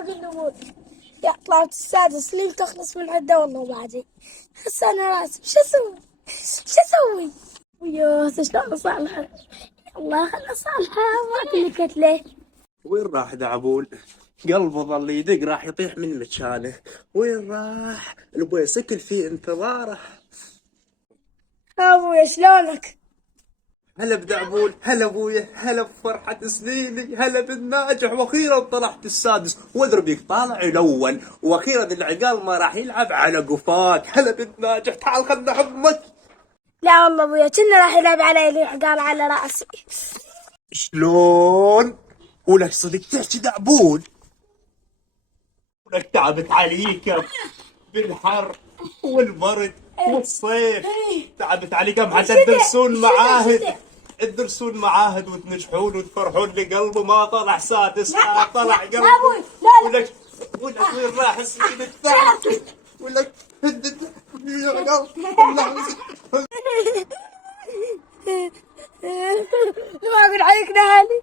اقول له يا طلعت السادس لين تخلص من عده والله بعدين. هسه انا راسب شو اسوي؟ شو اسوي؟ ويا شلون اصالحها؟ يلا خل اصالحها ما تلكت ليه. وين راح دعبول؟ قلبه ظل يدق راح يطيح من مكانه. وين راح؟ البوي سكن في انتظاره. ابويا شلونك؟ هلا بدعبول، هلا ابويا، هلا بفرحة سنيني، هلا بالناجح، واخيرا طلعت السادس واضربك طالع الاول، واخيرا العقال ما راح يلعب على قفاك. هلا بالناجح، تعال خلنا حضنك. لا والله ابويا كنا راح يلعب علي لي قال على راسي. شلون؟ ولك صدق تحكي دعبول؟ ولك تعبت عليك بالحر والبرد والصيف، تعبت عليكم حتى تدرسون معاهد، تدرسون معاهد وتنجحون وتفرحون لقلبه ما طلع سادس، ما طلع قلبه. ولك وين راح سنين التعب؟ ولك هدد يا قلب. ما اقول عليك نهالي.